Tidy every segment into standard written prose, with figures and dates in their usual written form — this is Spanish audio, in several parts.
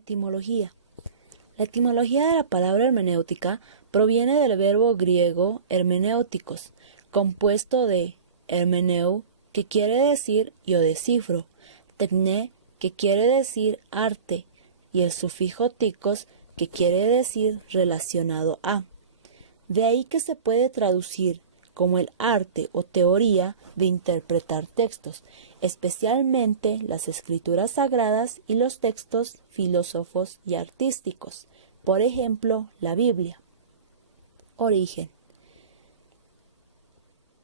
Etimología. La etimología de la palabra hermenéutica proviene del verbo griego hermenéuticos, compuesto de hermeneu, que quiere decir yo descifro, tecné, que quiere decir arte, y el sufijo ticos, que quiere decir relacionado a. De ahí que se puede traducir como el arte o teoría de interpretar textos, especialmente las escrituras sagradas y los textos filósofos y artísticos, por ejemplo, la Biblia. Origen.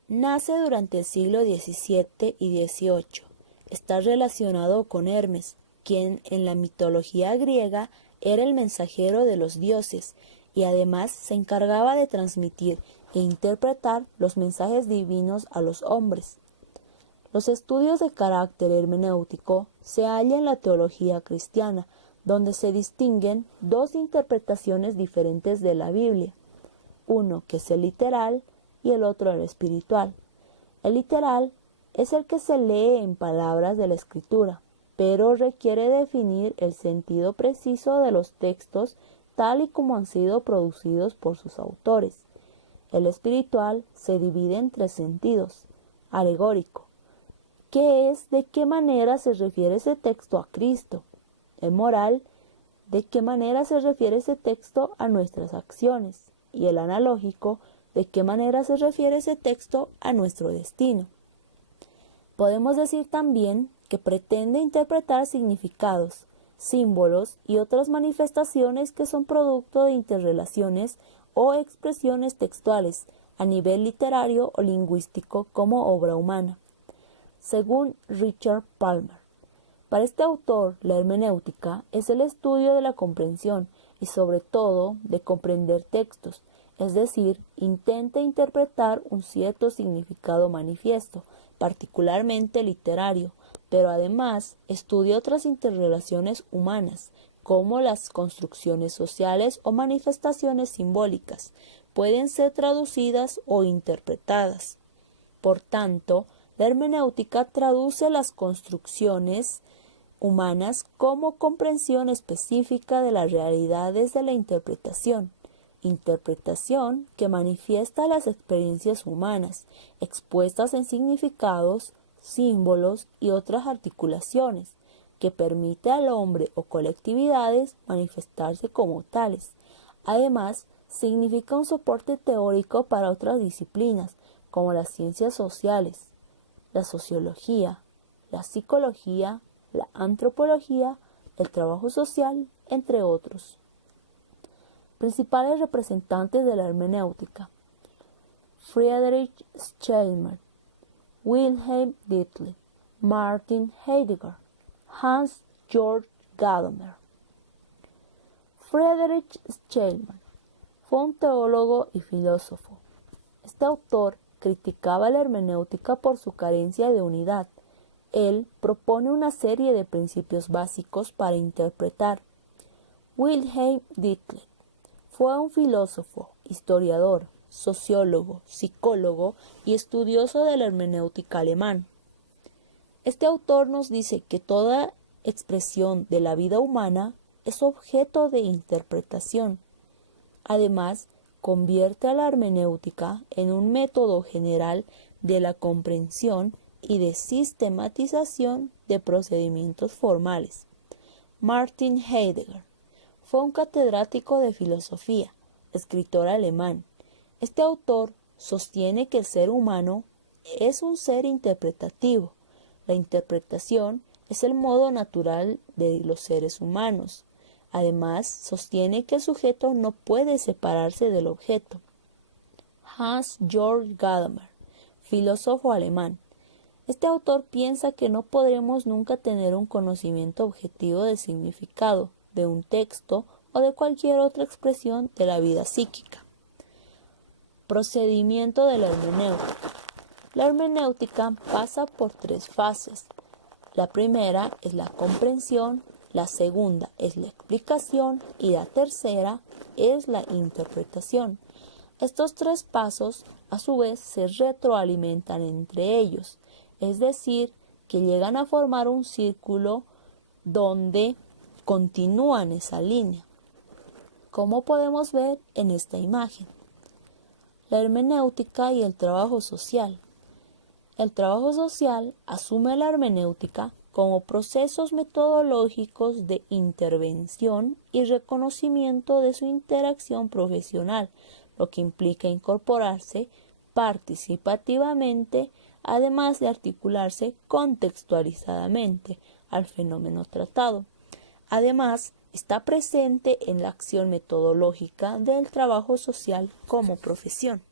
Nace durante el siglo XVII y XVIII. Está relacionado con Hermes, quien en la mitología griega era el mensajero de los dioses y además se encargaba de transmitir e interpretar los mensajes divinos a los hombres. Los estudios de carácter hermenéutico se hallan en la teología cristiana, donde se distinguen dos interpretaciones diferentes de la Biblia, uno que es el literal y el otro el espiritual. El literal es el que se lee en palabras de la Escritura, pero requiere definir el sentido preciso de los textos tal y como han sido producidos por sus autores. El espiritual se divide en tres sentidos. Alegórico, que es de qué manera se refiere ese texto a Cristo. El moral, de qué manera se refiere ese texto a nuestras acciones. Y el analógico, de qué manera se refiere ese texto a nuestro destino. Podemos decir también que pretende interpretar significados, símbolos y otras manifestaciones que son producto de interrelaciones o expresiones textuales a nivel literario o lingüístico como obra humana. Según Richard Palmer, para este autor la hermenéutica es el estudio de la comprensión y sobre todo de comprender textos, es decir, intenta interpretar un cierto significado manifiesto, particularmente literario, pero además estudia otras interrelaciones humanas, como las construcciones sociales o manifestaciones simbólicas, pueden ser traducidas o interpretadas. Por tanto, la hermenéutica traduce las construcciones humanas como comprensión específica de las realidades de la interpretación que manifiesta las experiencias humanas, expuestas en significados, símbolos y otras articulaciones, que permite al hombre o colectividades manifestarse como tales. Además, significa un soporte teórico para otras disciplinas, como las ciencias sociales, la sociología, la psicología, la antropología, el trabajo social, entre otros. Principales representantes de la hermenéutica: Friedrich Schleiermacher, Wilhelm Dilthey, Martin Heidegger, Hans Georg Gadamer. Friedrich Schleiermacher fue un teólogo y filósofo. Este autor criticaba la hermenéutica por su carencia de unidad. Él propone una serie de principios básicos para interpretar. Wilhelm Dilthey fue un filósofo, historiador, sociólogo, psicólogo y estudioso de la hermenéutica alemán. Este autor nos dice que toda expresión de la vida humana es objeto de interpretación. Además, convierte a la hermenéutica en un método general de la comprensión y de sistematización de procedimientos formales. Martin Heidegger fue un catedrático de filosofía, escritor alemán. Este autor sostiene que el ser humano es un ser interpretativo. La interpretación es el modo natural de los seres humanos. Además, sostiene que el sujeto no puede separarse del objeto. Hans Georg Gadamer, filósofo alemán. Este autor piensa que no podremos nunca tener un conocimiento objetivo del significado de un texto o de cualquier otra expresión de la vida psíquica. Procedimiento de la hermenéutica. La hermenéutica pasa por tres fases. La primera es la comprensión, la segunda es la explicación y la tercera es la interpretación. Estos tres pasos, a su vez, se retroalimentan entre ellos, es decir, que llegan a formar un círculo donde continúa en esa línea, como podemos ver en esta imagen. La hermenéutica y el trabajo social. El trabajo social asume la hermenéutica como procesos metodológicos de intervención y reconocimiento de su interacción profesional, lo que implica incorporarse participativamente, además de articularse contextualizadamente al fenómeno tratado. Además, está presente en la acción metodológica del trabajo social como profesión.